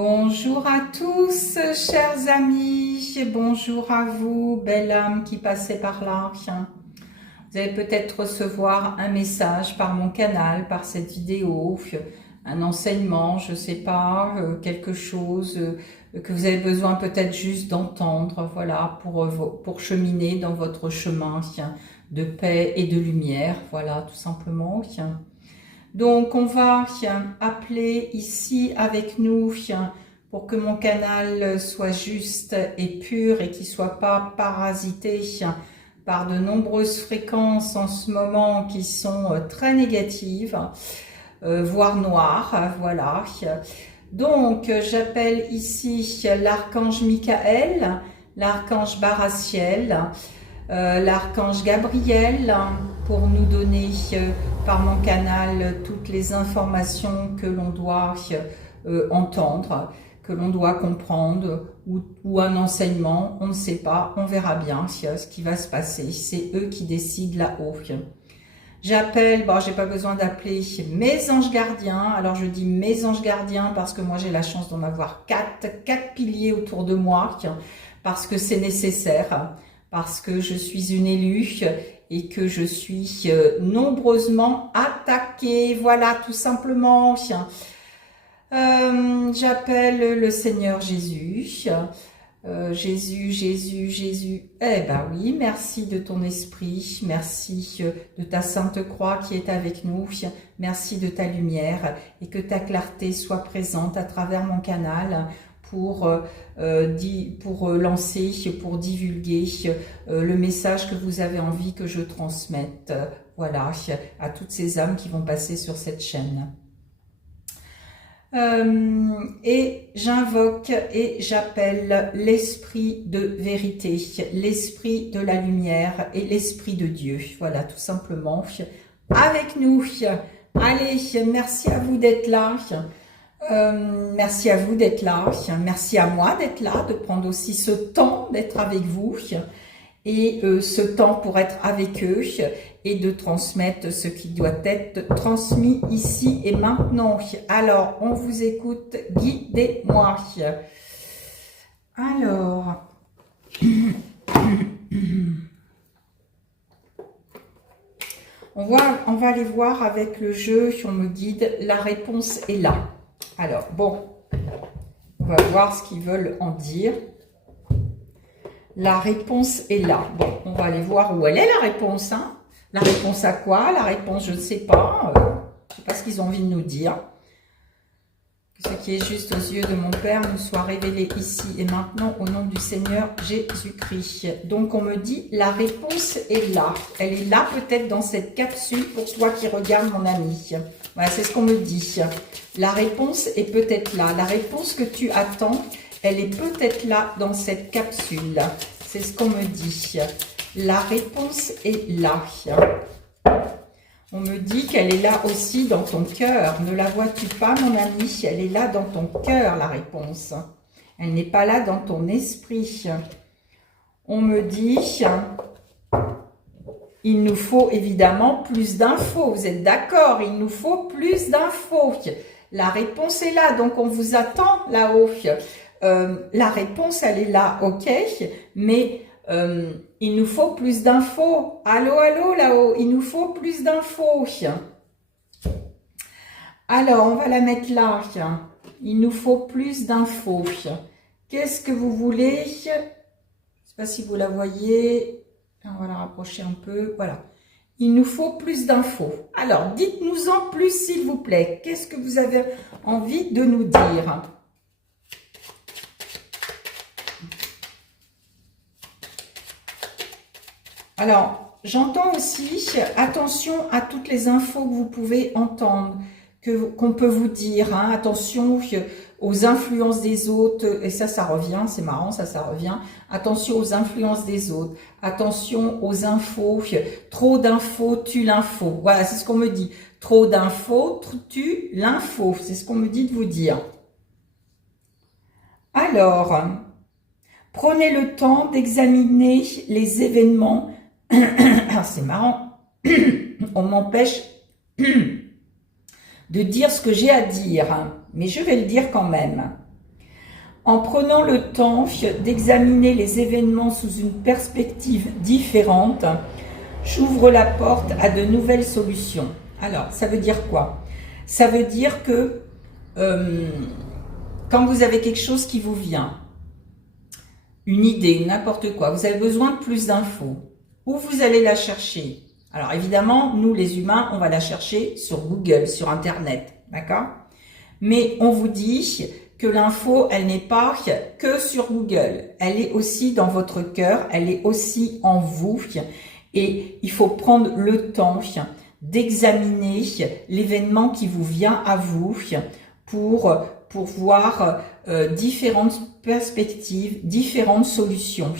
Bonjour à tous, chers amis, bonjour à vous, belle âme qui passait par là. Vous allez peut-être recevoir un message par mon canal, par cette vidéo, un enseignement, je sais pas, quelque chose que vous avez besoin peut-être juste d'entendre, voilà, pour cheminer dans votre chemin de paix et de lumière, voilà, tout simplement. Donc, on va appeler ici avec nous pour que mon canal soit juste et pur et qu'il ne soit pas parasité par de nombreuses fréquences en ce moment qui sont très négatives, voire noires, voilà. Donc, j'appelle ici l'archange Michael, l'archange Baraciel, l'archange Gabriel pour nous donner par mon canal toutes les informations que l'on doit entendre, que l'on doit comprendre, ou un enseignement, on ne sait pas, on verra bien ce qui va se passer. C'est eux qui décident là-haut. J'appelle, bon, j'ai pas besoin d'appeler mes anges gardiens. Alors je dis mes anges gardiens parce que moi j'ai la chance d'en avoir quatre piliers autour de moi, parce que c'est nécessaire, parce que je suis une élue et que je suis nombreusement attaquée. Voilà, tout simplement. J'appelle le Seigneur Jésus. Jésus. Eh ben oui, merci de ton esprit, merci de ta sainte croix qui est avec nous, merci de ta lumière et que ta clarté soit présente à travers mon canal pour lancer, pour divulguer le message que vous avez envie que je transmette, voilà, à toutes ces âmes qui vont passer sur cette chaîne. Et j'invoque et j'appelle l'esprit de vérité, l'esprit de la lumière et l'esprit de Dieu. Voilà, tout simplement, avec nous. Allez, merci à vous d'être là. Merci à vous d'être là. Merci à moi d'être là, de prendre aussi ce temps d'être avec vous. Et ce temps pour être avec eux et de transmettre ce qui doit être transmis ici et maintenant. Alors, on vous écoute, guidez-moi. Alors, on va aller voir avec le jeu, on me guide, la réponse est là. Alors, bon, on va voir ce qu'ils veulent en dire. La réponse est là. Bon, on va aller voir où elle est, la réponse. Hein. La réponse à quoi? La réponse, je ne sais pas. Je ne sais pas ce qu'ils ont envie de nous dire. Que ce qui est juste aux yeux de mon Père nous soit révélé ici et maintenant au nom du Seigneur Jésus-Christ. Donc, on me dit, la réponse est là. Elle est là peut-être dans cette capsule pour toi qui regardes, mon ami. Voilà, c'est ce qu'on me dit. La réponse est peut-être là. La réponse que tu attends, elle est peut-être là dans cette capsule. C'est ce qu'on me dit. La réponse est là. On me dit qu'elle est là aussi dans ton cœur. Ne la vois-tu pas, mon ami? Elle est là dans ton cœur, la réponse. Elle n'est pas là dans ton esprit. On me dit, il nous faut évidemment plus d'infos. Vous êtes d'accord? Il nous faut plus d'infos. La réponse est là, donc on vous attend là-haut. La réponse, elle est là, ok, mais il nous faut plus d'infos. Allô, allô, là-haut, il nous faut plus d'infos. Alors, on va la mettre là. Il nous faut plus d'infos. Qu'est-ce que vous voulez? Je ne sais pas si vous la voyez. On va la rapprocher un peu. Voilà. Il nous faut plus d'infos. Alors, dites-nous en plus, s'il vous plaît. Qu'est-ce que vous avez envie de nous dire? Alors, j'entends aussi, attention à toutes les infos que vous pouvez entendre, qu'on peut vous dire. Hein, attention aux influences des autres. Et ça revient, c'est marrant, ça revient. Attention aux influences des autres. Attention aux infos. Trop d'infos tue l'info. Voilà, c'est ce qu'on me dit. Trop d'infos tue l'info. C'est ce qu'on me dit de vous dire. Alors, prenez le temps d'examiner les événements. Alors, c'est marrant, on m'empêche de dire ce que j'ai à dire, mais je vais le dire quand même. En prenant le temps d'examiner les événements sous une perspective différente, j'ouvre la porte à de nouvelles solutions. Alors, ça veut dire quoi? Ça veut dire que quand vous avez quelque chose qui vous vient, une idée, n'importe quoi, vous avez besoin de plus d'infos, où vous allez la chercher? Alors évidemment, nous les humains, on va la chercher sur Google, sur Internet, d'accord? Mais on vous dit que l'info, elle n'est pas que sur Google, elle est aussi dans votre cœur, elle est aussi en vous, et il faut prendre le temps d'examiner l'événement qui vous vient à vous pour voir différentes perspectives, différentes solutions.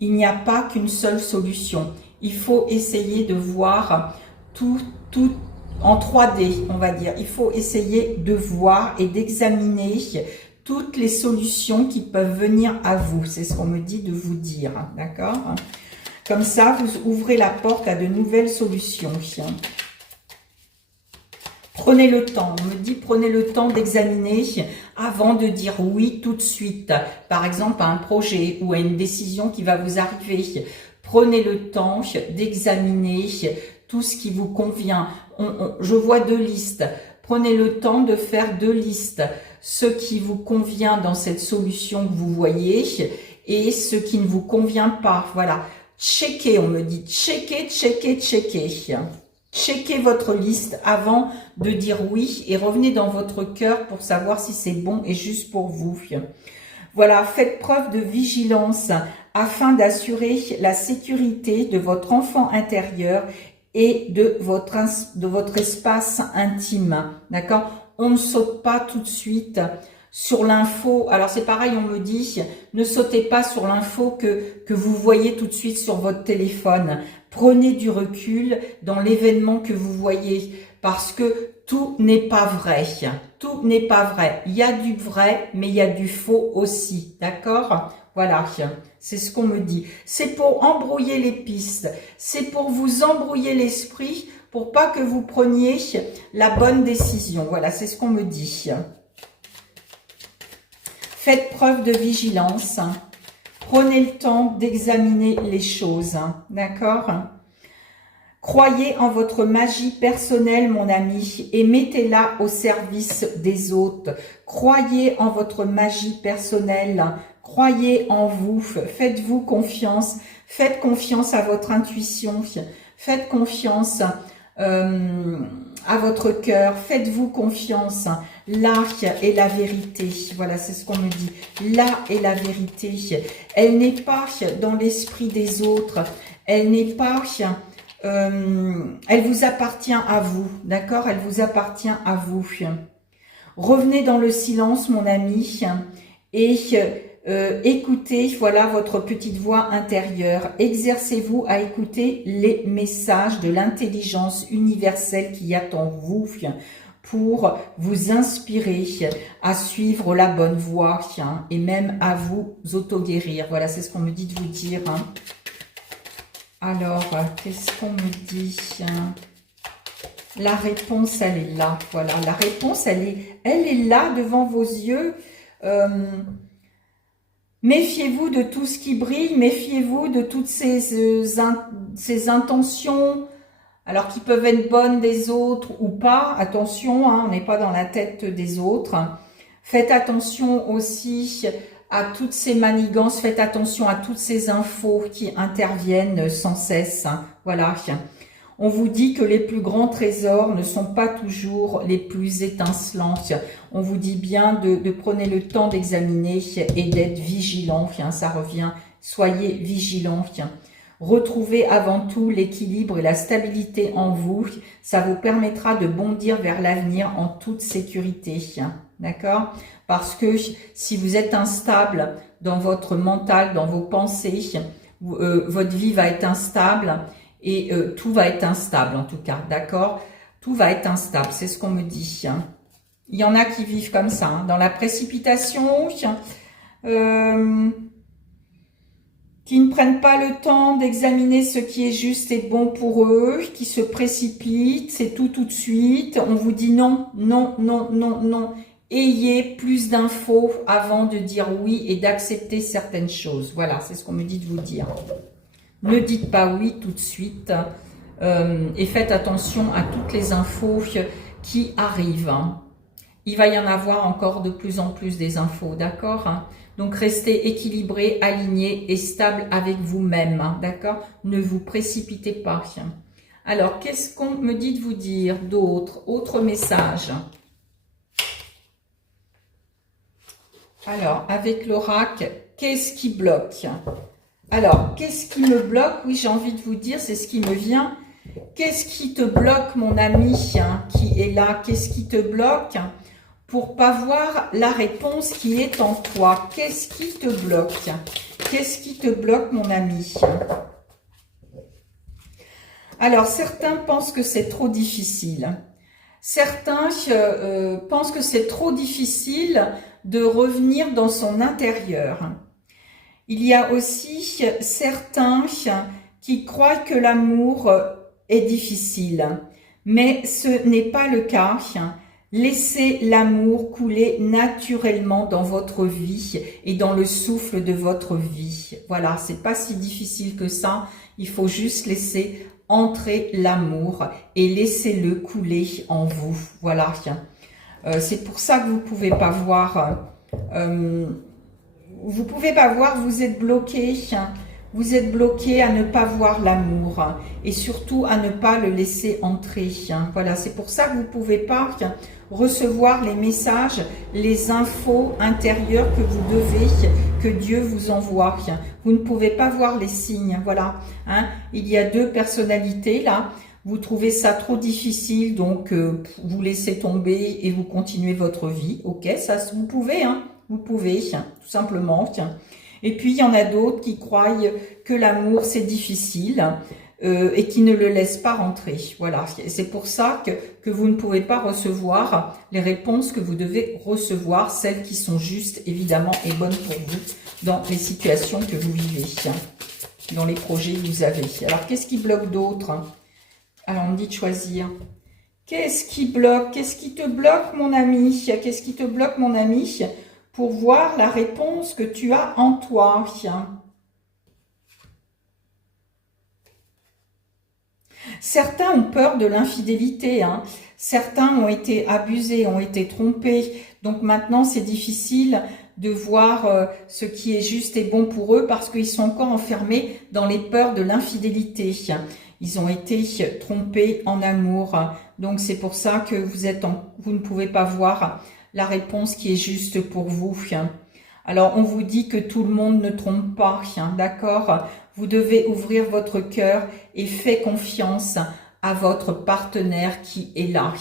Il n'y a pas qu'une seule solution. Il faut essayer de voir tout en 3D, on va dire. Il faut essayer de voir et d'examiner toutes les solutions qui peuvent venir à vous. C'est ce qu'on me dit de vous dire, d'accord? Comme ça, vous ouvrez la porte à de nouvelles solutions. Prenez le temps, on me dit prenez le temps d'examiner avant de dire oui tout de suite. Par exemple, à un projet ou à une décision qui va vous arriver. Prenez le temps d'examiner tout ce qui vous convient. Je vois 2 listes. Prenez le temps de faire 2 listes. Ce qui vous convient dans cette solution que vous voyez et ce qui ne vous convient pas. Voilà. Checkez, on me dit. Checkez, checkez, checkez. Checkez votre liste avant de dire oui et revenez dans votre cœur pour savoir si c'est bon et juste pour vous. Voilà, faites preuve de vigilance afin d'assurer la sécurité de votre enfant intérieur et de votre espace intime. D'accord? On ne saute pas tout de suite sur l'info. Alors c'est pareil, on me dit, ne sautez pas sur l'info que vous voyez tout de suite sur votre téléphone. Prenez du recul dans l'événement que vous voyez parce que tout n'est pas vrai. Tout n'est pas vrai. Il y a du vrai, mais il y a du faux aussi. D'accord? Voilà, c'est ce qu'on me dit. C'est pour embrouiller les pistes. C'est pour vous embrouiller l'esprit pour pas que vous preniez la bonne décision. Voilà, c'est ce qu'on me dit. Faites preuve de vigilance. Prenez le temps d'examiner les choses. D'accord? Croyez en votre magie personnelle, mon ami, et mettez-la au service des autres. Croyez en votre magie personnelle. Croyez en vous. Faites-vous confiance. Faites confiance à votre intuition. Faites confiance à votre cœur. Faites-vous confiance. Là est la vérité. Voilà, c'est ce qu'on me dit. Là est la vérité. Elle n'est pas dans l'esprit des autres. Elle n'est pas... elle vous appartient à vous. D'accord? Elle vous appartient à vous. Revenez dans le silence, mon ami, et écoutez, voilà, votre petite voix intérieure. Exercez-vous à écouter les messages de l'intelligence universelle qui y a en vous pour vous inspirer à suivre la bonne voie et même à vous auto-guérir. Voilà, c'est ce qu'on me dit de vous dire. Alors, qu'est-ce qu'on me dit? La réponse, elle est là. Voilà, la réponse, elle est là devant vos yeux. Méfiez-vous de tout ce qui brille, méfiez-vous de toutes ces intentions, alors qui peuvent être bonnes des autres ou pas. Attention, on n'est pas dans la tête des autres. Faites attention aussi à toutes ces manigances, faites attention à toutes ces infos qui interviennent sans cesse. Voilà. On vous dit que les plus grands trésors ne sont pas toujours les plus étincelants. On vous dit bien de prendre le temps d'examiner et d'être vigilant. Ça revient, soyez vigilants. Retrouvez avant tout l'équilibre et la stabilité en vous. Ça vous permettra de bondir vers l'avenir en toute sécurité. D'accord? Parce que si vous êtes instable dans votre mental, dans vos pensées, votre vie va être instable et tout va être instable en tout cas. D'accord? Tout va être instable, c'est ce qu'on me dit. Il y en a qui vivent comme ça, dans la précipitation, qui ne prennent pas le temps d'examiner ce qui est juste et bon pour eux, qui se précipitent, c'est tout de suite. On vous dit non, non, non, non, non. ayez plus d'infos avant de dire oui et d'accepter certaines choses. Voilà, c'est ce qu'on me dit de vous dire. Ne dites pas oui tout de suite et faites attention à toutes les infos qui arrivent. Il va y en avoir encore de plus en plus des infos, d'accord? Donc, restez équilibré, aligné et stable avec vous-même, d'accord? Ne vous précipitez pas. Alors, qu'est-ce qu'on me dit de vous dire d'autre? Autre message. Alors, avec l'oracle, qu'est-ce qui bloque? Alors, qu'est-ce qui me bloque? Oui, j'ai envie de vous dire, c'est ce qui me vient. Qu'est-ce qui te bloque, mon ami qui est là? Qu'est-ce qui te bloque pour pas voir la réponse qui est en toi? Qu'est-ce qui te bloque? Qu'est-ce qui te bloque, mon ami? Alors, certains pensent que c'est trop difficile. Certains pensent que c'est trop difficile de revenir dans son intérieur. Il y a aussi certains qui croient que l'amour est difficile, mais ce n'est pas le cas. Laissez l'amour couler naturellement dans votre vie et dans le souffle de votre vie. Voilà, c'est pas si difficile que ça. Il faut juste laisser entrer l'amour et laissez-le couler en vous. Voilà. C'est pour ça que vous pouvez pas voir. Vous pouvez pas voir. Vous êtes bloqué. Vous êtes bloqué à ne pas voir l'amour et surtout à ne pas le laisser entrer. Voilà, c'est pour ça que vous pouvez pas recevoir les messages, les infos intérieures que vous devez, que Dieu vous envoie. Vous ne pouvez pas voir les signes, voilà. Il y a deux personnalités là. Vous trouvez ça trop difficile, donc vous laissez tomber et vous continuez votre vie. Ok, ça vous pouvez, vous pouvez, tout simplement. Et puis il y en a d'autres qui croient que l'amour c'est difficile. Et qui ne le laisse pas rentrer. Voilà, c'est pour ça que vous ne pouvez pas recevoir les réponses que vous devez recevoir, celles qui sont justes, évidemment, et bonnes pour vous dans les situations que vous vivez, dans les projets que vous avez. Alors, qu'est-ce qui bloque d'autre? Alors, on me dit de choisir. Qu'est-ce qui bloque? Qu'est-ce qui te bloque, mon ami? Qu'est-ce qui te bloque, mon ami, pour voir la réponse que tu as en toi? Certains ont peur de l'infidélité, certains ont été abusés, ont été trompés, donc maintenant c'est difficile de voir ce qui est juste et bon pour eux parce qu'ils sont encore enfermés dans les peurs de l'infidélité. Ils ont été trompés en amour, donc c'est pour ça que vous ne pouvez pas voir la réponse qui est juste pour vous. Alors on vous dit que tout le monde ne trompe pas, d'accord? Vous devez ouvrir votre cœur et faites confiance à votre partenaire qui est là.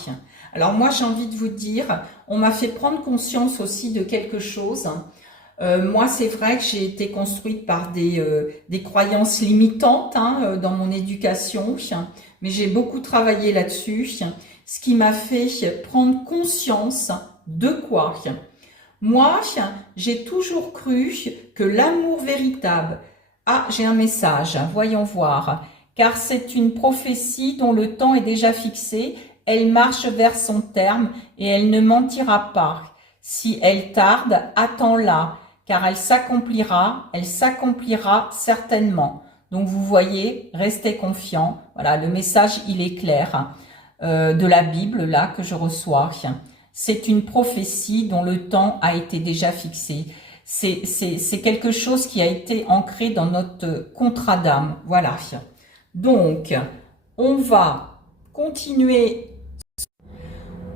Alors moi j'ai envie de vous dire, on m'a fait prendre conscience aussi de quelque chose. Moi c'est vrai que j'ai été construite par des croyances limitantes dans mon éducation, mais j'ai beaucoup travaillé là-dessus, ce qui m'a fait prendre conscience de quoi? Moi, j'ai toujours cru que l'amour véritable... Ah, j'ai un message, voyons voir. Car c'est une prophétie dont le temps est déjà fixé, elle marche vers son terme et elle ne mentira pas. Si elle tarde, attends-la, car elle s'accomplira certainement. Donc vous voyez, restez confiants. Voilà, le message, il est clair de la Bible, là, que je reçois. C'est une prophétie dont le temps a été déjà fixé. C'est quelque chose qui a été ancré dans notre contrat d'âme. Voilà. Donc, on va continuer.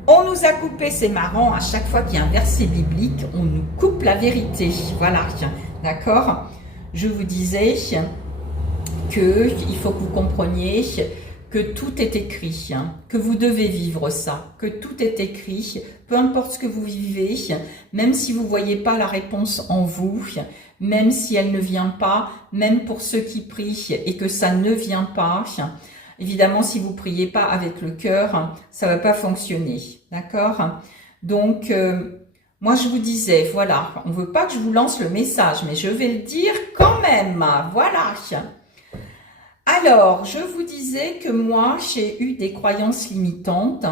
On nous a coupé, c'est marrant, à chaque fois qu'il y a un verset biblique, on nous coupe la vérité. Voilà. D'accord? Je vous disais qu'il faut que vous compreniez que tout est écrit, que vous devez vivre ça, que tout est écrit, peu importe ce que vous vivez, même si vous ne voyez pas la réponse en vous, même si elle ne vient pas, même pour ceux qui prient et que ça ne vient pas, évidemment si vous ne priez pas avec le cœur, ça ne va pas fonctionner, d'accord? Donc, moi je vous disais, voilà, on ne veut pas que je vous lance le message, mais je vais le dire quand même, voilà. Alors, je vous disais que moi, j'ai eu des croyances limitantes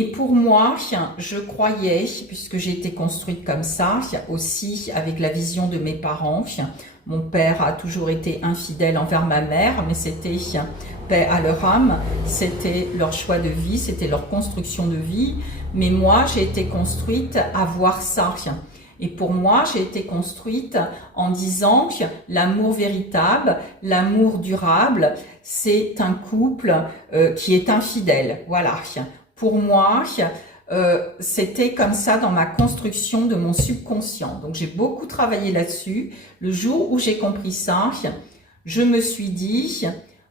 Et pour moi, je croyais, puisque j'ai été construite comme ça, aussi avec la vision de mes parents. Mon père a toujours été infidèle envers ma mère, mais c'était, paix à leur âme, c'était leur choix de vie, c'était leur construction de vie. Mais moi, j'ai été construite à voir ça. Et pour moi, j'ai été construite en disant que l'amour véritable, l'amour durable, c'est un couple qui est infidèle. Voilà. Pour moi, c'était comme ça dans ma construction de mon subconscient. Donc, j'ai beaucoup travaillé là-dessus. Le jour où j'ai compris ça, je me suis dit,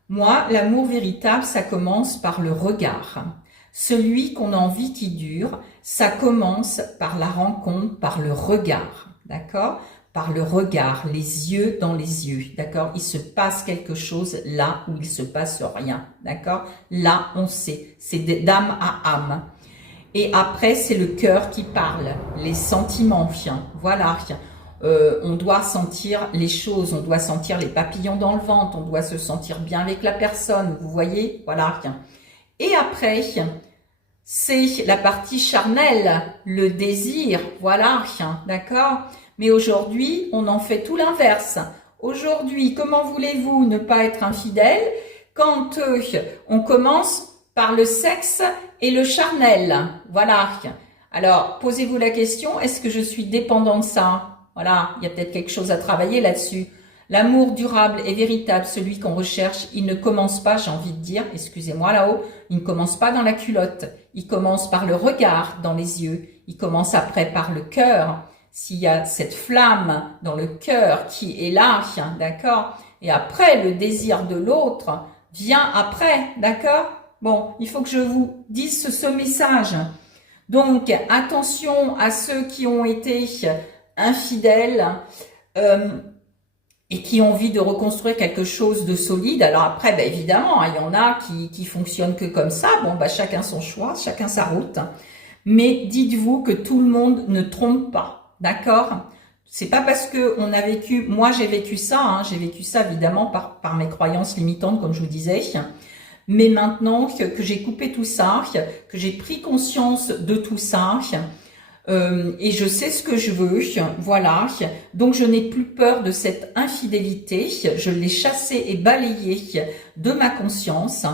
moi, l'amour véritable, ça commence par le regard. Celui qu'on a envie qui dure, ça commence par la rencontre, par le regard, d'accord? Par le regard, les yeux dans les yeux, d'accord? Il se passe quelque chose là où il se passe rien, d'accord? Là, on sait, c'est d'âme à âme. Et après, c'est le cœur qui parle, les sentiments, voilà. On doit sentir les choses, on doit sentir les papillons dans le ventre, on doit se sentir bien avec la personne, vous voyez, voilà. Et après, c'est la partie charnelle, le désir, voilà, d'accord? Mais aujourd'hui, on en fait tout l'inverse. Aujourd'hui, comment voulez-vous ne pas être infidèle quand on commence par le sexe et le charnel? Voilà. Alors, posez-vous la question, est-ce que je suis dépendant de ça? Voilà, il y a peut-être quelque chose à travailler là-dessus. L'amour durable et véritable, celui qu'on recherche, il ne commence pas, j'ai envie de dire, excusez-moi là-haut, il ne commence pas dans la culotte. Il commence par le regard dans les yeux. Il commence après par le cœur. S'il y a cette flamme dans le cœur qui est là, d'accord? Et après, le désir de l'autre vient après, d'accord? Bon, il faut que je vous dise ce message. Donc, attention à ceux qui ont été infidèles et qui ont envie de reconstruire quelque chose de solide. Alors après, ben évidemment, il y en a qui fonctionnent que comme ça. Bon, ben chacun son choix, chacun sa route. Mais dites-vous que tout le monde ne trompe pas, d'accord? C'est pas parce que on a vécu, moi j'ai vécu ça évidemment par mes croyances limitantes, comme je vous disais. Mais maintenant que j'ai coupé tout ça, que j'ai pris conscience de tout ça, et je sais ce que je veux, voilà. Donc je n'ai plus peur de cette infidélité, je l'ai chassée et balayée de ma conscience,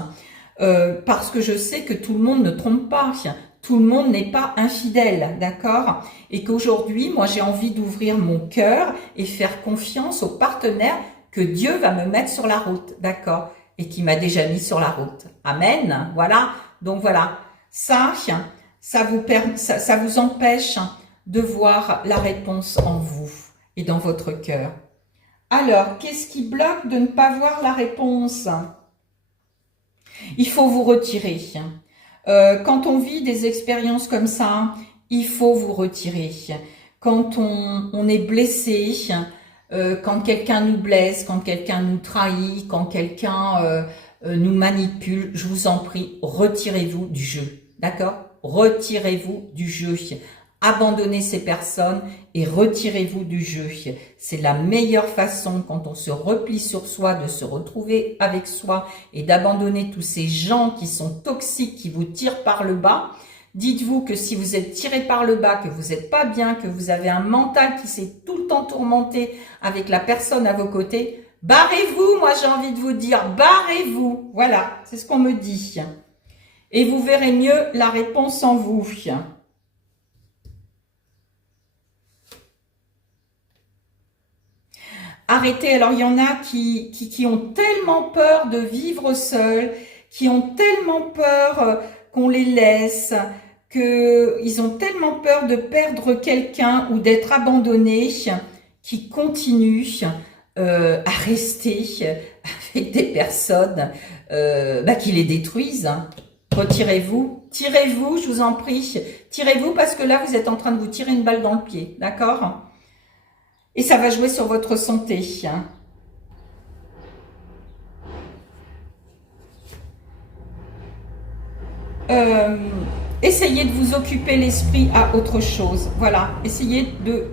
parce que je sais que tout le monde ne trompe pas, tout le monde n'est pas infidèle, d'accord? Et qu'aujourd'hui, moi j'ai envie d'ouvrir mon cœur et faire confiance au partenaire que Dieu va me mettre sur la route, d'accord? Et qui m'a déjà mis sur la route. Amen, voilà. Donc voilà, ça vous empêche de voir la réponse en vous et dans votre cœur. Alors, qu'est-ce qui bloque de ne pas voir la réponse? Il faut vous retirer. Quand on vit des expériences comme ça, il faut vous retirer. Quand on est blessé, quand quelqu'un nous blesse, quand quelqu'un nous trahit, quand quelqu'un nous manipule, je vous en prie, retirez-vous du jeu. D'accord? Retirez-vous du jeu. Abandonnez ces personnes et retirez-vous du jeu. C'est la meilleure façon, quand on se replie sur soi, de se retrouver avec soi et d'abandonner tous ces gens qui sont toxiques, qui vous tirent par le bas. Dites-vous que si vous êtes tiré par le bas, que vous n'êtes pas bien, que vous avez un mental qui s'est tout le temps tourmenté avec la personne à vos côtés, barrez-vous, moi j'ai envie de vous dire, barrez-vous. Voilà, c'est ce qu'on me dit. Et vous verrez mieux la réponse en vous. Arrêtez, alors il y en a qui ont tellement peur de vivre seuls, qui ont tellement peur qu'on les laisse, qu'ils ont tellement peur de perdre quelqu'un ou d'être abandonnés, qui continuent à rester avec des personnes qui les détruisent. Retirez-vous, tirez-vous, je vous en prie, tirez-vous parce que là vous êtes en train de vous tirer une balle dans le pied, d'accord? Et ça va jouer sur votre santé. Essayez de vous occuper l'esprit à autre chose. Voilà, essayez de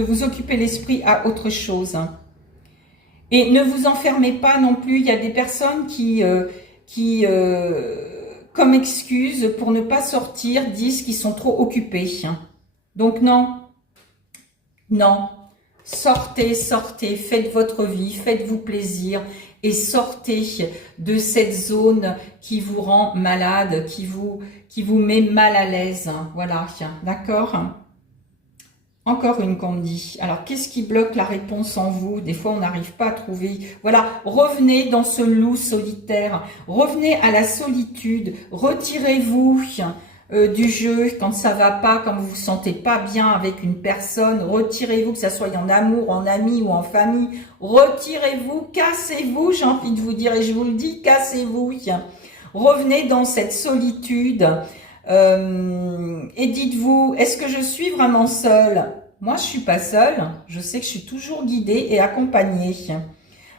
vous occuper l'esprit à autre chose. Et ne vous enfermez pas non plus. Il y a des personnes comme excuse pour ne pas sortir, disent qu'ils sont trop occupés. Donc non, non, sortez, sortez, faites votre vie, faites-vous plaisir et sortez de cette zone qui vous rend malade, qui vous met mal à l'aise. Voilà, d'accord? Encore une qu'on me dit. Alors, qu'est-ce qui bloque la réponse en vous? Des fois, on n'arrive pas à trouver. Voilà, revenez dans ce loup solitaire. Revenez à la solitude. Retirez-vous du jeu quand ça va pas, quand vous vous sentez pas bien avec une personne. Retirez-vous, que ça soit en amour, en ami ou en famille. Retirez-vous, cassez-vous, j'ai envie de vous dire, et je vous le dis, cassez-vous. Revenez dans cette solitude. Et dites-vous, est-ce que je suis vraiment seule? Moi, je suis pas seule. Je sais que je suis toujours guidée et accompagnée.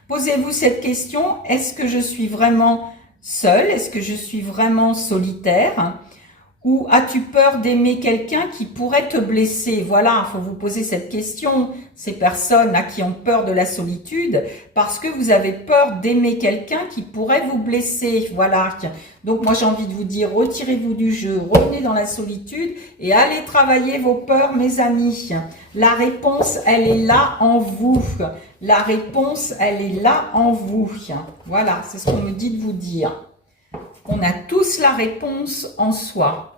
Posez-vous cette question. Est-ce que je suis vraiment seule? Est-ce que je suis vraiment solitaire? Ou as-tu peur d'aimer quelqu'un qui pourrait te blesser? Voilà, il faut vous poser cette question. Ces personnes là qui ont peur de la solitude, parce que vous avez peur d'aimer quelqu'un qui pourrait vous blesser. Voilà. Donc moi j'ai envie de vous dire, retirez-vous du jeu, revenez dans la solitude et allez travailler vos peurs, mes amis. La réponse, elle est là en vous. La réponse, elle est là en vous. Voilà, c'est ce qu'on me dit de vous dire. On a tous la réponse en soi.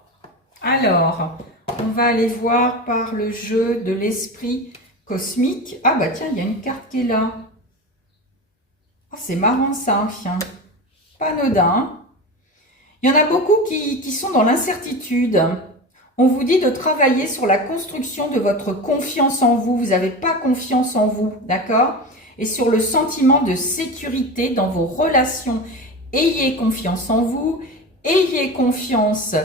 Alors, on va aller voir par le jeu de l'esprit cosmique. Ah bah tiens, il y a une carte qui est là. Ah, c'est marrant ça, pas anodin. Il y en a beaucoup qui sont dans l'incertitude. On vous dit de travailler sur la construction de votre confiance en vous. Vous n'avez pas confiance en vous, d'accord? Et sur le sentiment de sécurité dans vos relations. Ayez confiance en vous, ayez confiance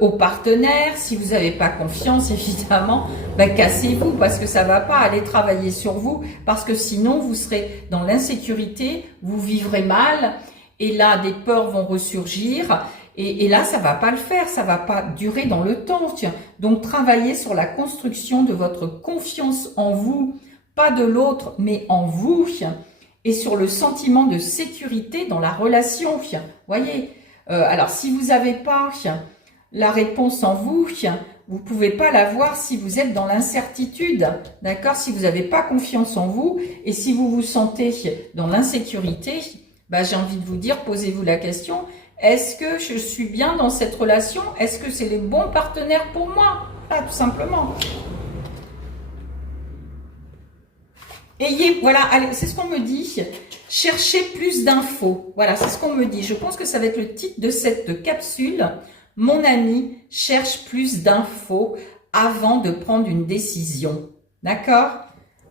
aux partenaires. Si vous n'avez pas confiance, évidemment, cassez-vous parce que ça ne va pas aller travailler sur vous, parce que sinon vous serez dans l'insécurité, vous vivrez mal et là des peurs vont ressurgir et là ça ne va pas le faire, ça ne va pas durer dans le temps. Donc travaillez sur la construction de votre confiance en vous, pas de l'autre mais en vous. Et sur le sentiment de sécurité dans la relation. Voyez, alors si vous n'avez pas la réponse en vous, vous ne pouvez pas l'avoir si vous êtes dans l'incertitude. D'accord? Si vous n'avez pas confiance en vous et si vous vous sentez dans l'insécurité, j'ai envie de vous dire, posez-vous la question, est-ce que je suis bien dans cette relation? Est-ce que c'est les bons partenaires pour moi? Tout simplement. Ayez, voilà, allez, c'est ce qu'on me dit, cherchez plus d'infos. Voilà, c'est ce qu'on me dit. Je pense que ça va être le titre de cette capsule. Mon ami cherche plus d'infos avant de prendre une décision. D'accord?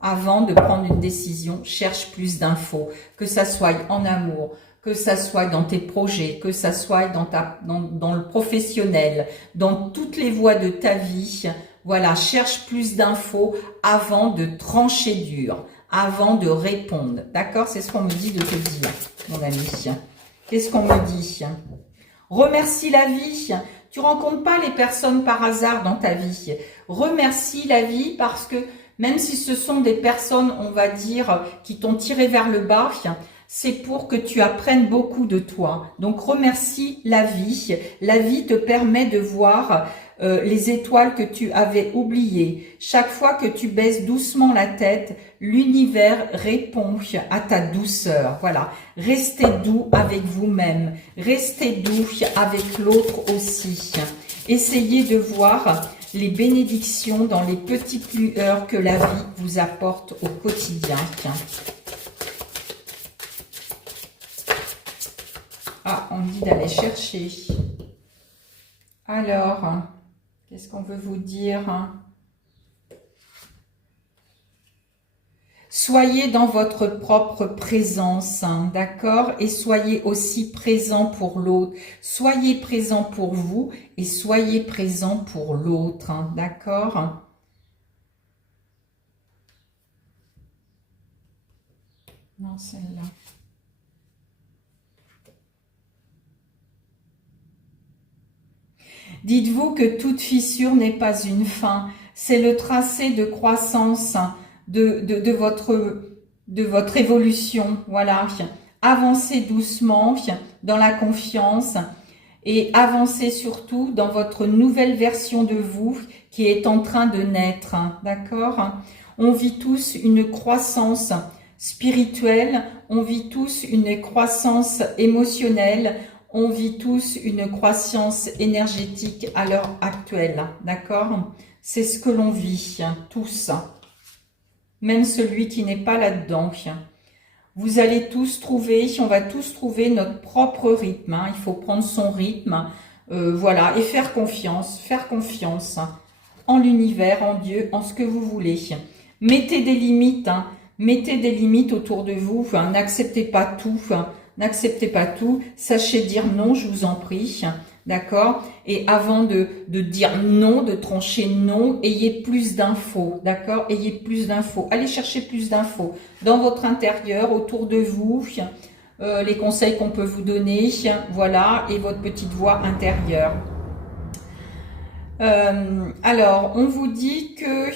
Avant de prendre une décision, cherche plus d'infos. Que ça soit en amour, que ça soit dans tes projets, que ça soit dans le professionnel, dans toutes les voies de ta vie. Voilà, cherche plus d'infos avant de trancher dur. Avant de répondre. D'accord? C'est ce qu'on me dit de te dire, mon ami. Qu'est-ce qu'on me dit? Remercie la vie. Tu rencontres pas les personnes par hasard dans ta vie. Remercie la vie parce que même si ce sont des personnes, on va dire, qui t'ont tiré vers le bas, c'est pour que tu apprennes beaucoup de toi. Donc remercie la vie. La vie te permet de voir les étoiles que tu avais oubliées. Chaque fois que tu baisses doucement la tête, l'univers répond à ta douceur. Voilà, restez doux avec vous-même, restez doux avec l'autre aussi. Essayez de voir les bénédictions dans les petites lueurs que la vie vous apporte au quotidien. Ah, on dit d'aller chercher. Alors, qu'est-ce qu'on veut vous dire? Soyez dans votre propre présence, d'accord? Et soyez aussi présent pour l'autre. Soyez présent pour vous et soyez présent pour l'autre, d'accord? Non, celle-là. Dites-vous que toute fissure n'est pas une fin. C'est le tracé de croissance de votre évolution. Voilà. Avancez doucement dans la confiance et avancez surtout dans votre nouvelle version de vous qui est en train de naître, d'accord? On vit tous une croissance spirituelle, on vit tous une croissance émotionnelle, on vit tous une croissance énergétique à l'heure actuelle, d'accord? C'est ce que l'on vit, tous, même celui qui n'est pas là-dedans. Vous allez tous trouver, on va tous trouver notre propre rythme, il faut prendre son rythme, voilà, et faire confiance en l'univers, en Dieu, en ce que vous voulez. Mettez des limites, mettez des limites autour de vous, n'acceptez pas tout, n'acceptez pas tout, sachez dire non, je vous en prie, d'accord? Et avant de dire non, de trancher non, ayez plus d'infos, d'accord? Ayez plus d'infos, allez chercher plus d'infos dans votre intérieur, autour de vous, les conseils qu'on peut vous donner, voilà, et votre petite voix intérieure. Alors, on vous dit que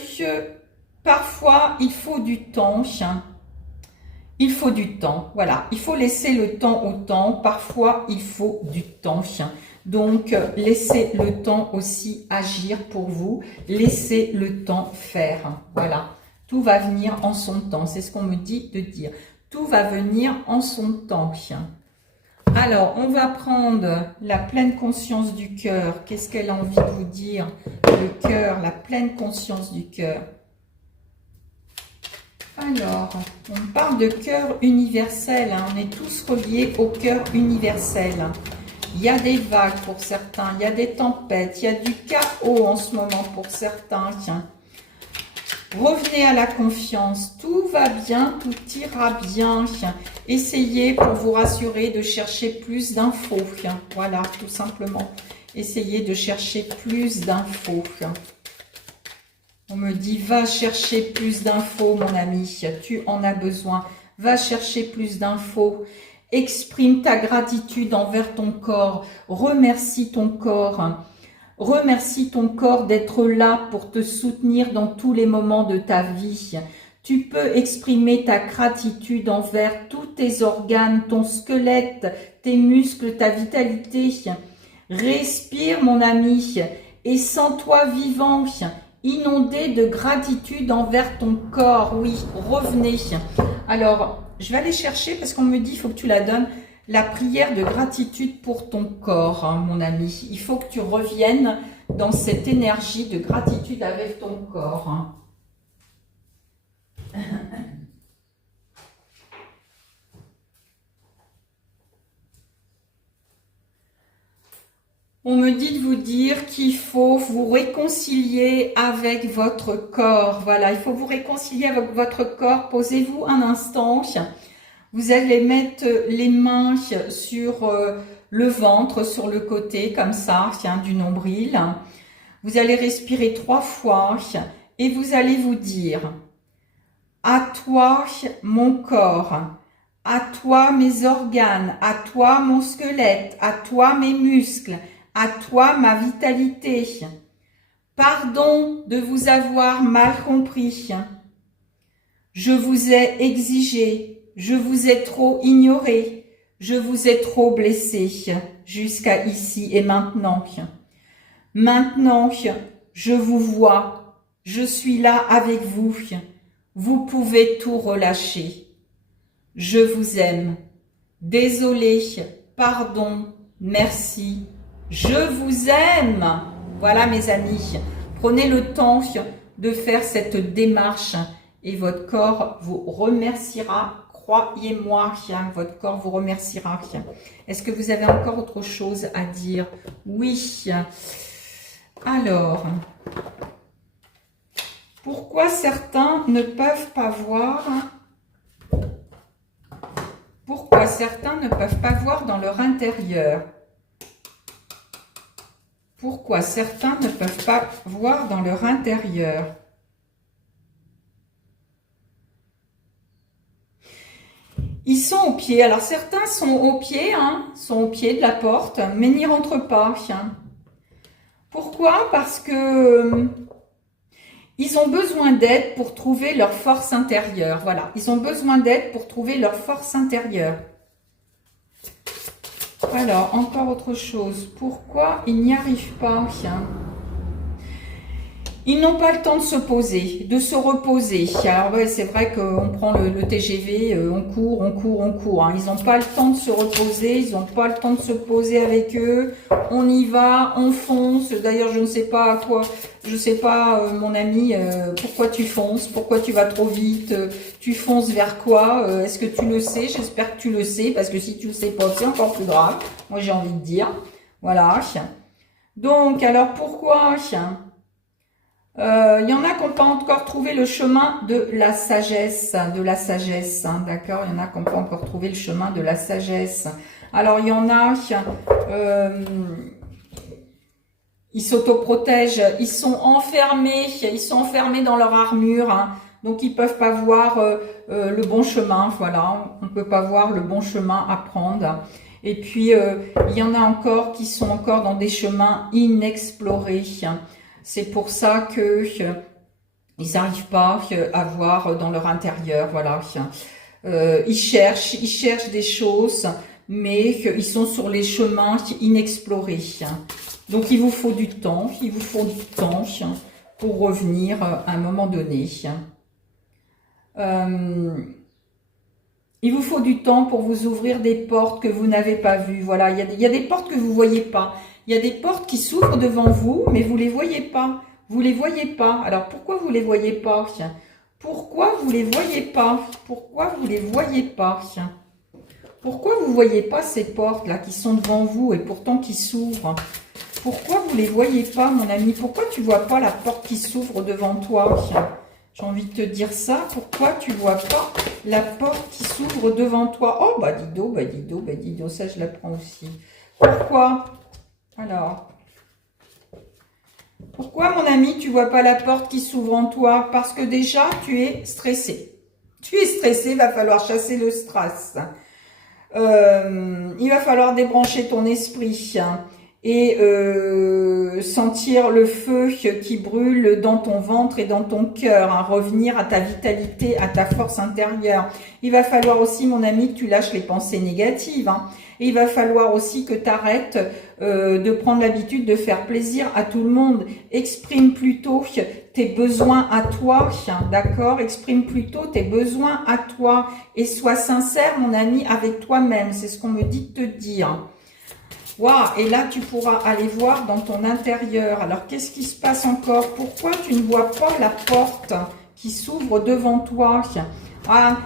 parfois, il faut du temps. Il faut du temps, voilà. Il faut laisser le temps au temps. Parfois, il faut du temps. Donc, laissez le temps aussi agir pour vous. Laissez le temps faire. Voilà. Tout va venir en son temps. C'est ce qu'on me dit de dire. Tout va venir en son temps. Alors, on va prendre la pleine conscience du cœur. Qu'est-ce qu'elle a envie de vous dire? Le cœur, la pleine conscience du cœur. Alors, on parle de cœur universel, on est tous reliés au cœur universel. Il y a des vagues pour certains, il y a des tempêtes, il y a du chaos en ce moment pour certains. Tiens. Revenez à la confiance, tout va bien, tout ira bien. Essayez pour vous rassurer de chercher plus d'infos. Voilà, tout simplement. Essayez de chercher plus d'infos. On me dit, va chercher plus d'infos, mon ami, tu en as besoin. Va chercher plus d'infos. Exprime ta gratitude envers ton corps. Remercie ton corps. Remercie ton corps d'être là pour te soutenir dans tous les moments de ta vie. Tu peux exprimer ta gratitude envers tous tes organes, ton squelette, tes muscles, ta vitalité. Respire, mon ami, et sens-toi vivant. Inondé de gratitude envers ton corps. Oui, revenez. Alors, je vais aller chercher parce qu'on me dit, il faut que tu la donnes, la prière de gratitude pour ton corps, mon ami. Il faut que tu reviennes dans cette énergie de gratitude avec ton corps. On me dit de vous dire qu'il faut vous réconcilier avec votre corps. Voilà, il faut vous réconcilier avec votre corps. Posez-vous un instant. Vous allez mettre les mains sur le ventre, sur le côté, comme ça, du nombril. Vous allez respirer 3 fois et vous allez vous dire « À toi, mon corps ». À toi mes organes, à toi mon squelette, à toi mes muscles, à toi ma vitalité. Pardon de vous avoir mal compris. Je vous ai exigé, je vous ai trop ignoré, je vous ai trop blessé jusqu'à ici et maintenant. Maintenant, je vous vois, je suis là avec vous. Vous pouvez tout relâcher. Je vous aime. Désolé, pardon, merci. Je vous aime. Voilà mes amis, prenez le temps de faire cette démarche et votre corps vous remerciera. Croyez-moi, votre corps vous remerciera. Est-ce que vous avez encore autre chose à dire? Oui. Alors, pourquoi certains ne peuvent pas voir? Pourquoi certains ne peuvent pas voir dans leur intérieur? Pourquoi certains ne peuvent pas voir dans leur intérieur? Ils sont au pied. Alors certains sont au pied, sont au pied de la porte, mais n'y rentrent pas. Pourquoi? Parce que ils ont besoin d'aide pour trouver leur force intérieure. Voilà, ils ont besoin d'aide pour trouver leur force intérieure. Alors, encore autre chose. Pourquoi ils n'y arrivent pas? Ils n'ont pas le temps de se poser, de se reposer. Alors ouais, c'est vrai qu'on prend le TGV, on court, on court, on court. Hein. Ils n'ont pas le temps de se reposer, ils n'ont pas le temps de se poser avec eux. On y va, on fonce. D'ailleurs, je ne sais pas à quoi, je sais pas, mon ami, pourquoi tu fonces, pourquoi tu vas trop vite, tu fonces vers quoi? Est-ce que tu le sais? J'espère que tu le sais, parce que si tu le sais pas, c'est encore plus grave. Moi, j'ai envie de dire. Voilà. Donc, alors pourquoi? Il y en a qui n'ont pas encore trouvé le chemin de la sagesse, hein, d'accord? Il y en a qui n'ont pas encore trouvé le chemin de la sagesse. Alors, il y en a, ils s'autoprotègent, ils sont enfermés dans leur armure, hein, donc ils peuvent pas voir le bon chemin, voilà, on peut pas voir le bon chemin à prendre. Et puis, il y en a encore qui sont encore dans des chemins inexplorés. C'est pour ça que ils n'arrivent pas à voir dans leur intérieur, voilà. Ils cherchent des choses, mais ils sont sur les chemins inexplorés. Donc il vous faut du temps, pour revenir à un moment donné. Il vous faut du temps pour vous ouvrir des portes que vous n'avez pas vues. Voilà, il y a des portes que vous ne voyez pas. Il y a des portes qui s'ouvrent devant vous, mais vous ne les voyez pas. Vous les voyez pas. Alors, pourquoi vous les voyez pas? Pourquoi vous les voyez pas? Pourquoi vous les voyez pas? Pourquoi vous voyez pas ces portes-là qui sont devant vous et pourtant qui s'ouvrent? Pourquoi vous les voyez pas, mon ami? Pourquoi tu vois pas la porte qui s'ouvre devant toi? J'ai envie de te dire ça. Pourquoi tu vois pas la porte qui s'ouvre devant toi? Oh, bah dis donc, ça je la prends aussi. Pourquoi? Alors, pourquoi, mon ami, tu vois pas la porte qui s'ouvre en toi? Parce que déjà, tu es stressé. Tu es stressé, il va falloir chasser le stress. Il va falloir débrancher ton esprit et sentir le feu qui brûle dans ton ventre et dans ton cœur, hein, revenir à ta vitalité, à ta force intérieure. Il va falloir aussi, mon ami, que tu lâches les pensées négatives. Hein. Et il va falloir aussi que tu arrêtes de prendre l'habitude de faire plaisir à tout le monde. Exprime plutôt tes besoins à toi, d'accord? Exprime plutôt tes besoins à toi et sois sincère, mon ami, avec toi-même. C'est ce qu'on me dit de te dire. Waouh, et là, tu pourras aller voir dans ton intérieur. Alors, qu'est-ce qui se passe encore? Pourquoi tu ne vois pas la porte qui s'ouvre devant toi? Ah,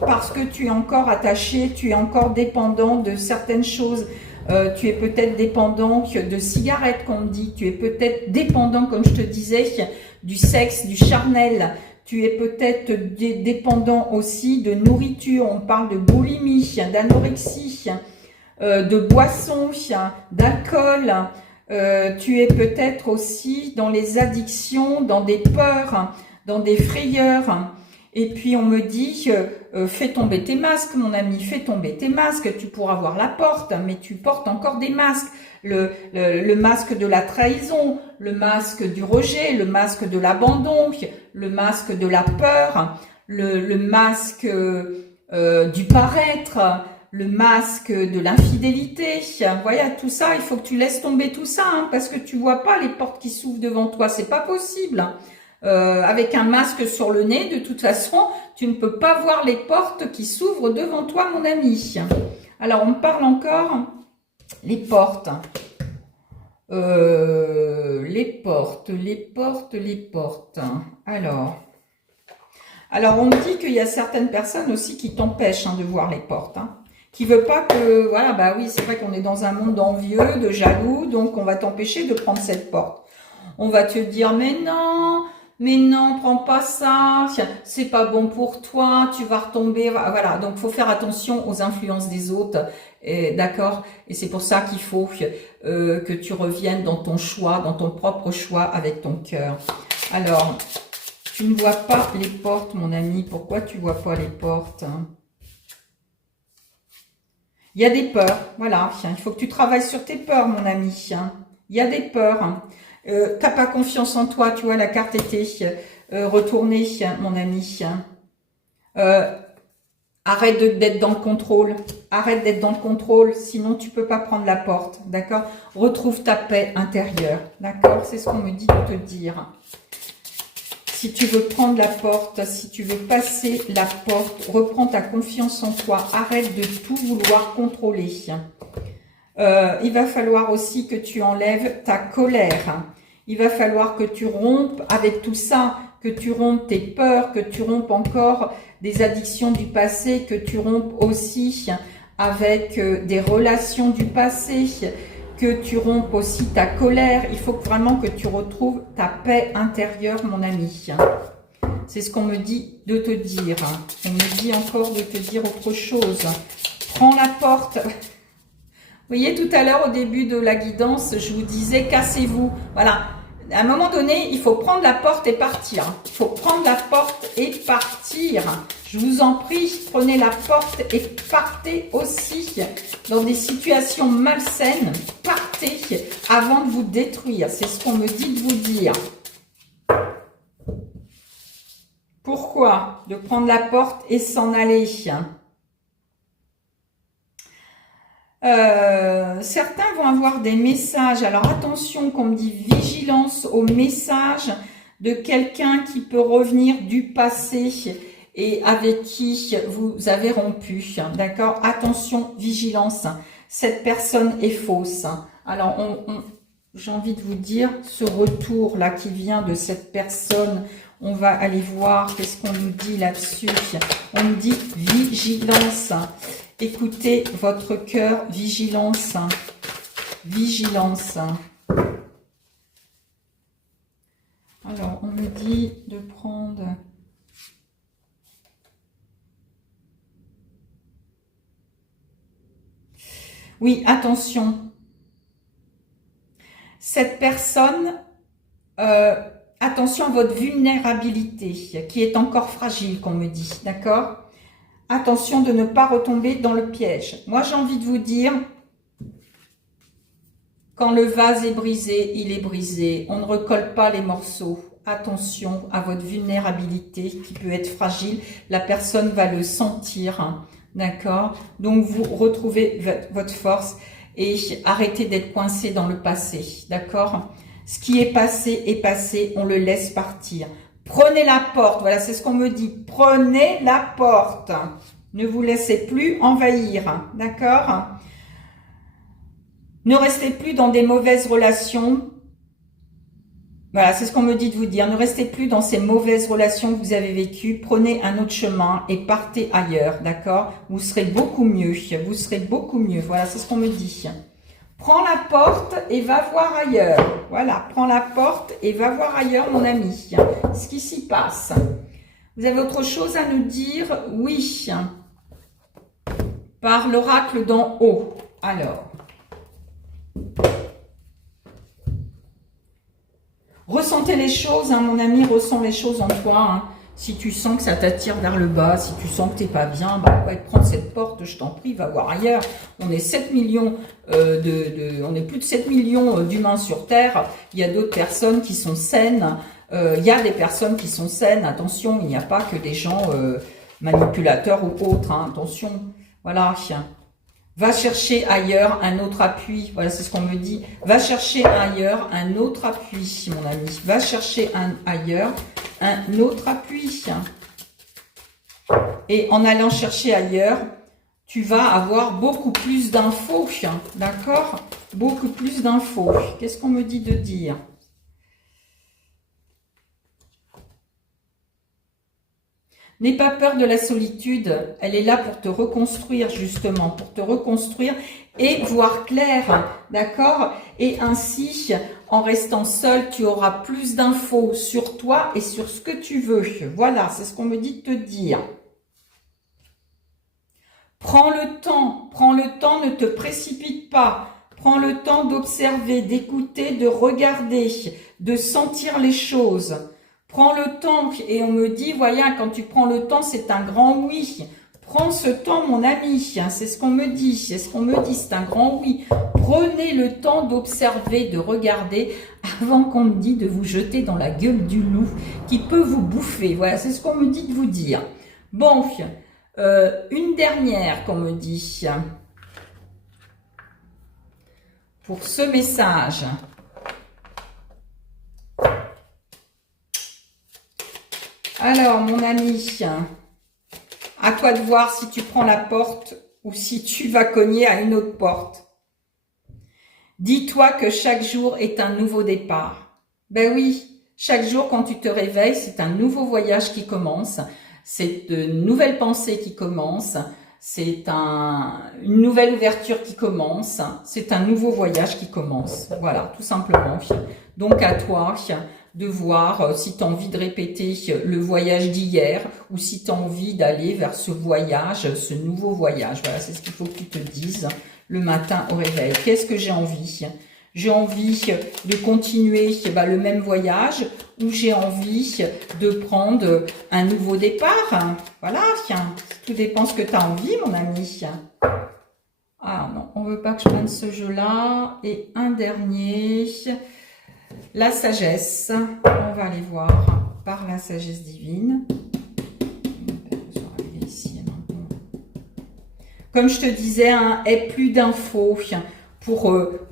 parce que tu es encore attaché, tu es encore dépendant de certaines choses. Tu es peut-être dépendant de cigarettes, comme on dit. Tu es peut-être dépendant, comme je te disais, du sexe, du charnel. Tu es peut-être dépendant aussi de nourriture. On parle de boulimie, d'anorexie. De boissons, d'alcool, tu es peut-être aussi dans les addictions, dans des peurs, dans des frayeurs. Et puis on me dit, fais tomber tes masques, mon ami, fais tomber tes masques, tu pourras voir la porte, mais tu portes encore des masques. Le masque de la trahison, le masque du rejet, le masque de l'abandon, le masque de la peur, le masque du paraître, le masque de l'infidélité. Voilà, tout ça, il faut que tu laisses tomber tout ça, hein, parce que tu vois pas les portes qui s'ouvrent devant toi, c'est pas possible. Avec un masque sur le nez, de toute façon, tu ne peux pas voir les portes qui s'ouvrent devant toi, mon ami. Alors, on parle encore les portes. Les portes. Alors, on me dit qu'il y a certaines personnes aussi qui t'empêchent de voir les portes. Qui veut pas que, voilà, bah oui, c'est vrai qu'on est dans un monde d'envieux, de jaloux, donc on va t'empêcher de prendre cette porte. On va te dire, mais non, prends pas ça, c'est pas bon pour toi, tu vas retomber, voilà. Donc, faut faire attention aux influences des autres, d'accord? Et c'est pour ça qu'il faut que tu reviennes dans ton choix, dans ton propre choix avec ton cœur. Alors, tu ne vois pas les portes, mon ami. Pourquoi tu vois pas les portes? Il y a des peurs, voilà. Il faut que tu travailles sur tes peurs, mon ami. Il y a des peurs. T'as pas confiance en toi, tu vois, la carte était retournée, mon ami. Arrête d'être dans le contrôle. Arrête d'être dans le contrôle, sinon tu peux pas prendre la porte. D'accord? Retrouve ta paix intérieure. D'accord? C'est ce qu'on me dit de te dire. Si tu veux prendre la porte, si tu veux passer la porte, reprends ta confiance en toi. Arrête de tout vouloir contrôler. Il va falloir aussi que tu enlèves ta colère. Il va falloir que tu rompes avec tout ça, que tu rompes tes peurs, que tu rompes encore des addictions du passé, que tu rompes aussi avec des relations du passé, que tu rompes aussi ta colère. Il faut vraiment que tu retrouves ta paix intérieure, mon ami. C'est ce qu'on me dit de te dire. On me dit encore de te dire autre chose. Prends la porte. Vous voyez, tout à l'heure, au début de la guidance, je vous disais, cassez-vous. Voilà. À un moment donné, il faut prendre la porte et partir. Il faut prendre la porte et partir. Je vous en prie, prenez la porte et partez aussi dans des situations malsaines. Partez avant de vous détruire. C'est ce qu'on me dit de vous dire. Pourquoi? De prendre la porte et s'en aller. Certains vont avoir des messages. Alors attention, qu'on me dit vigilance aux messages de quelqu'un qui peut revenir du passé et avec qui vous avez rompu. D'accord? Attention, vigilance. Cette personne est fausse. Alors, j'ai envie de vous dire, ce retour-là qui vient de cette personne, on va aller voir qu'est-ce qu'on nous dit là-dessus. On nous dit vigilance. Écoutez votre cœur, vigilance, vigilance. Alors, on me dit de prendre... Oui, attention. Cette personne, attention à votre vulnérabilité, qui est encore fragile, qu'on me dit, d'accord ? Attention de ne pas retomber dans le piège. Moi, j'ai envie de vous dire, quand le vase est brisé, il est brisé. On ne recolle pas les morceaux. Attention à votre vulnérabilité qui peut être fragile. La personne va le sentir, hein, d'accord? Donc, vous retrouvez votre force et arrêtez d'être coincé dans le passé, d'accord? Ce qui est passé, on le laisse partir. Prenez la porte, voilà, c'est ce qu'on me dit. Prenez la porte. Ne vous laissez plus envahir, d'accord? Ne restez plus dans des mauvaises relations. Voilà, c'est ce qu'on me dit de vous dire. Ne restez plus dans ces mauvaises relations que vous avez vécues. Prenez un autre chemin et partez ailleurs, d'accord? Vous serez beaucoup mieux. Vous serez beaucoup mieux. Voilà, c'est ce qu'on me dit. Prends la porte et va voir ailleurs. Voilà, prends la porte et va voir ailleurs, mon ami. Ce qui s'y passe. Vous avez autre chose à nous dire? Oui. Par l'oracle d'en haut. Alors. Ressentez les choses, hein, mon ami, ressens les choses en toi. Hein. Si tu sens que ça t'attire vers le bas, si tu sens que t'es pas bien, bah ouais, prends cette porte, je t'en prie, va voir ailleurs. On est 7 millions on est plus de 7 millions d'humains sur Terre. Il y a d'autres personnes qui sont saines. Il y a des personnes qui sont saines. Attention, il n'y a pas que des gens manipulateurs ou autres. Hein. Attention, voilà. Va chercher ailleurs un autre appui. Voilà, c'est ce qu'on me dit. Va chercher ailleurs un autre appui, mon ami. Va chercher ailleurs un autre appui. Et en allant chercher ailleurs, tu vas avoir beaucoup plus d'infos. D'accord? Beaucoup plus d'infos. Qu'est-ce qu'on me dit de dire? N'aie pas peur de la solitude, elle est là pour te reconstruire justement, pour te reconstruire et voir clair, d'accord? Et ainsi, en restant seul, tu auras plus d'infos sur toi et sur ce que tu veux. Voilà, c'est ce qu'on me dit de te dire. Prends le temps, ne te précipite pas. Prends le temps d'observer, d'écouter, de regarder, de sentir les choses. Prends le temps, et on me dit, voilà, quand tu prends le temps, c'est un grand oui. Prends ce temps, mon ami, c'est ce qu'on me dit, c'est un grand oui. Prenez le temps d'observer, de regarder, avant qu'on me dise de vous jeter dans la gueule du loup qui peut vous bouffer. Voilà, c'est ce qu'on me dit de vous dire. Bon, Une dernière qu'on me dit pour ce message. Alors, mon ami, à toi de voir si tu prends la porte ou si tu vas cogner à une autre porte. Dis-toi que chaque jour est un nouveau départ. Ben oui, chaque jour quand tu te réveilles, c'est un nouveau voyage qui commence. C'est de nouvelles pensées qui commencent. C'est une nouvelle ouverture qui commence. C'est un nouveau voyage qui commence. Voilà, tout simplement. Donc à toi de voir si tu as envie de répéter le voyage d'hier ou si tu as envie d'aller vers ce voyage, ce nouveau voyage. Voilà, c'est ce qu'il faut que tu te dises le matin au réveil. Qu'est-ce que j'ai envie? J'ai envie de continuer le même voyage ou j'ai envie de prendre un nouveau départ. Voilà, tout dépend ce que tu as envie, mon ami. Ah non, on veut pas que je prenne ce jeu-là. Et un dernier, la sagesse. On va aller voir par la sagesse divine. Comme je te disais, aie plus d'infos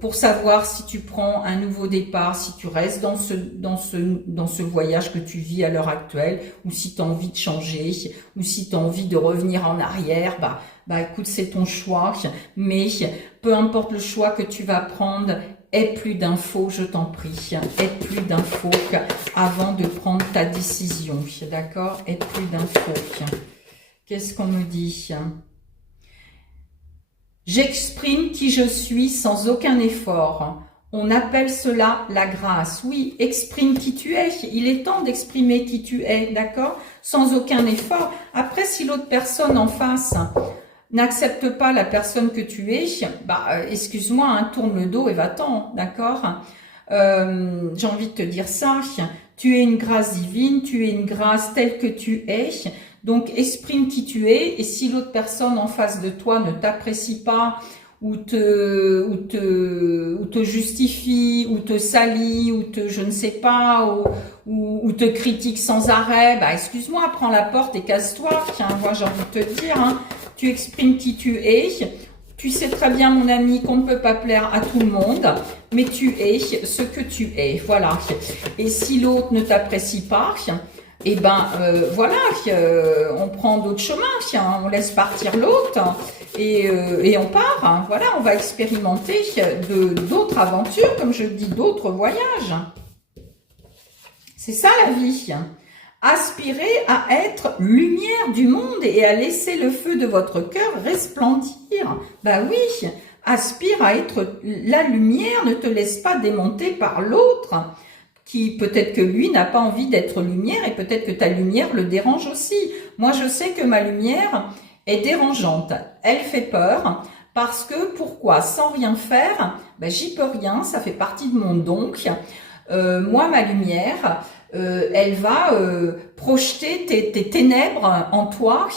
pour savoir si tu prends un nouveau départ, si tu restes dans ce voyage que tu vis à l'heure actuelle, ou si tu as envie de changer, ou si tu as envie de revenir en arrière, écoute, c'est ton choix, mais peu importe le choix que tu vas prendre, aie plus d'infos, je t'en prie, aie plus d'infos avant de prendre ta décision, d'accord? Aie plus d'infos. Qu'est-ce qu'on me dit? J'exprime qui je suis sans aucun effort. On appelle cela la grâce. Oui, exprime qui tu es. Il est temps d'exprimer qui tu es, d'accord? Sans aucun effort. Après, si l'autre personne en face n'accepte pas la personne que tu es, excuse-moi, tourne le dos et va-t'en, d'accord? J'ai envie de te dire ça. Tu es une grâce divine, tu es une grâce telle que tu es. Donc, exprime qui tu es, et si l'autre personne en face de toi ne t'apprécie pas, ou te justifie, ou te salit, ou je ne sais pas, ou te critique sans arrêt, excuse-moi, prends la porte et casse-toi. Tiens, moi j'ai envie de te dire, tu exprimes qui tu es. Tu sais très bien, mon ami, qu'on ne peut pas plaire à tout le monde, mais tu es ce que tu es, voilà. Et si l'autre ne t'apprécie pas, voilà, on prend d'autres chemins, on laisse partir l'autre et on part. Voilà, on va expérimenter d'autres aventures, comme je dis, d'autres voyages. C'est ça la vie. Aspirez à être lumière du monde et à laisser le feu de votre cœur resplendir. Oui, aspire à être la lumière, ne te laisse pas démonter par l'autre, qui peut-être que lui n'a pas envie d'être lumière et peut-être que ta lumière le dérange aussi. Moi, je sais que ma lumière est dérangeante. Elle fait peur parce que, pourquoi? Sans rien faire, j'y peux rien, ça fait partie de mon don. Moi, ma lumière, elle va projeter tes ténèbres en toi,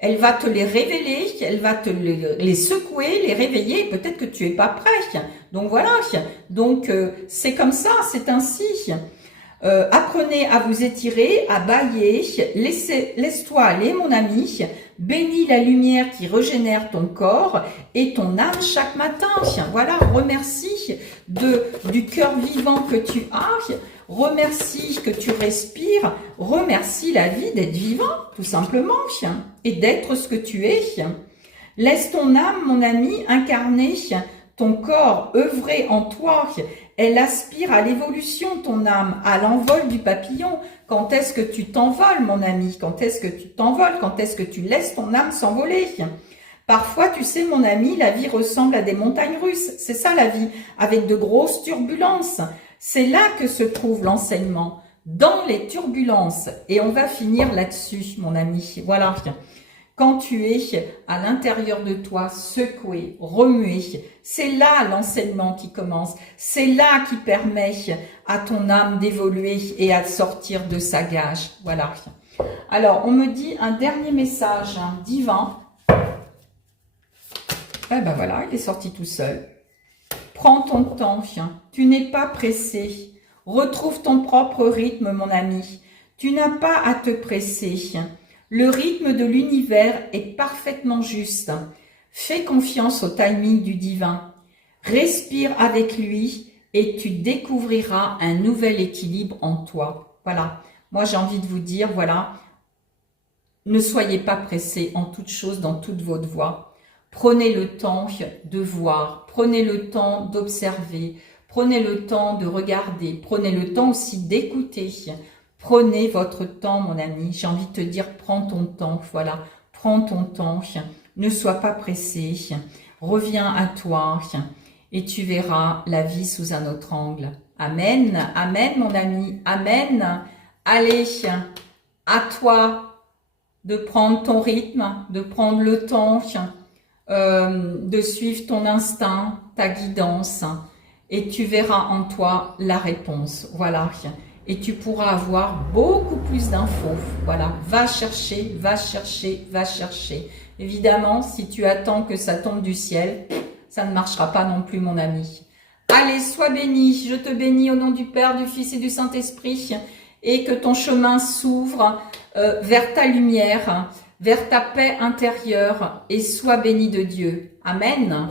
elle va te les révéler, elle va te les secouer, les réveiller, peut-être que tu es pas prêt. Donc voilà, donc c'est comme ça, c'est ainsi. Apprenez à vous étirer, à bâiller, laisse-toi aller mon ami, bénis la lumière qui régénère ton corps et ton âme chaque matin. Voilà, remercie du cœur vivant que tu as, remercie que tu respires, remercie la vie d'être vivant, tout simplement, et d'être ce que tu es. Laisse ton âme, mon ami, incarner ton corps, œuvrer en toi. Elle aspire à l'évolution, ton âme, à l'envol du papillon. Quand est-ce que tu t'envoles, mon ami? Quand est-ce que tu t'envoles? Quand est-ce que tu laisses ton âme s'envoler? Parfois, tu sais, mon ami, la vie ressemble à des montagnes russes. C'est ça, la vie, avec de grosses turbulences. C'est là que se trouve l'enseignement, dans les turbulences. Et on va finir là-dessus, mon ami. Voilà. Quand tu es à l'intérieur de toi, secoué, remué, c'est là l'enseignement qui commence. C'est là qui permet à ton âme d'évoluer et à sortir de sa gage. Voilà. Alors, on me dit un dernier message divin. Voilà, il est sorti tout seul. Prends ton temps, tu n'es pas pressé. Retrouve ton propre rythme, mon ami. Tu n'as pas à te presser. Le rythme de l'univers est parfaitement juste. Fais confiance au timing du divin. Respire avec lui et tu découvriras un nouvel équilibre en toi. Voilà. Moi, j'ai envie de vous dire, voilà, ne soyez pas pressés en toute chose, dans toute votre voie. Prenez le temps de voir, prenez le temps d'observer, prenez le temps de regarder, prenez le temps aussi d'écouter. Prenez votre temps, mon ami. J'ai envie de te dire, prends ton temps, voilà. Prends ton temps, ne sois pas pressé. Reviens à toi et tu verras la vie sous un autre angle. Amen, amen, mon ami, amen. Allez, à toi de prendre ton rythme, de prendre le temps, de suivre ton instinct, ta guidance, et tu verras en toi la réponse. Voilà. Et tu pourras avoir beaucoup plus d'infos. Voilà, va chercher, va chercher, va chercher. Évidemment, si tu attends que ça tombe du ciel, ça ne marchera pas non plus, mon ami. Allez, sois béni. Je te bénis au nom du Père, du Fils et du Saint-Esprit, et que ton chemin s'ouvre vers ta lumière, vers ta paix intérieure, et sois béni de Dieu. Amen.